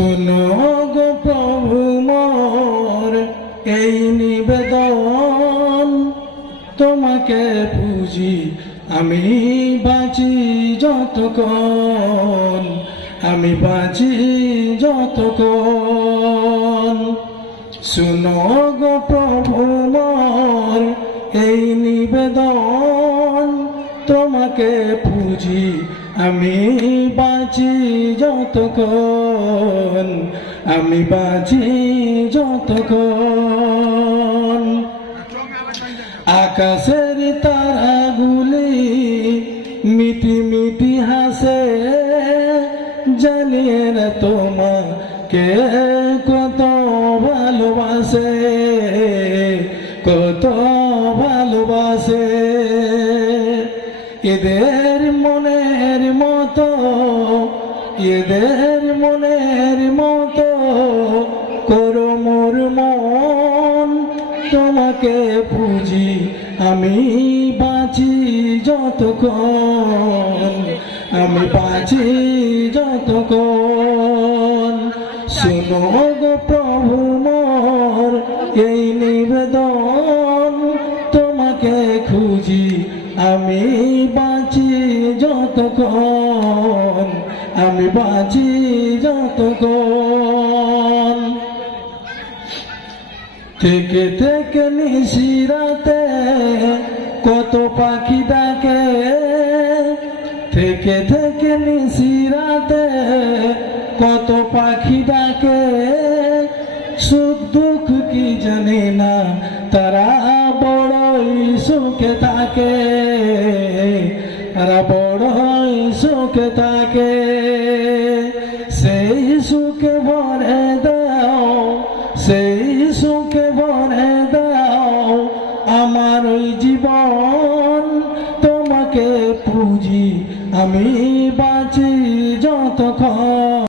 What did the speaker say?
শোনো গো প্রভু মোর এই নিবেদন, তোমাকে পুজি আমি বাঁচি যতক্ষণ, আমি বাঁচি যতক্ষণ। শোনো গো প্রভু মোর এই নিবেদন, তোমাকে পুজি আমি বাঁচি যতক্ষণ, আমি বাঁচি যতক্ষণ। আকাশের তারাগুলি মিটি মিটি হাসে, জানিয়ে না তোমাকে কত ভালোবাসে, কত ভালোবাসে। এদের মনের মতো, এদের মনের মতো করো মোর মন, তোমাকে পুজি আমি বাঁচি যতক্ষণ, আমি বাঁচি যতক্ষণ। শোনো গো প্রভু মোর এই নিবেদন, তোমাকে খুঁজি আমি বাঁচি যতক্ষণ, আমি বাঁচি যতক্ষণ। থেকে থেকে নিশিরাতে কত পাখি ডাকে, থেকে থেকে নিশিরাতে কত পাখি ডাকে। সুখ দুঃখ কি জানে না, তারা বড়ই সুখে থাকে, তারা বড়ই সুখে থাকে। সেই সুখে ভরে দাও, সেই সুখে ভরে দাও আমার ওই জীবন, তোমাকে পুজি আমি বাঁচি যতক্ষণ,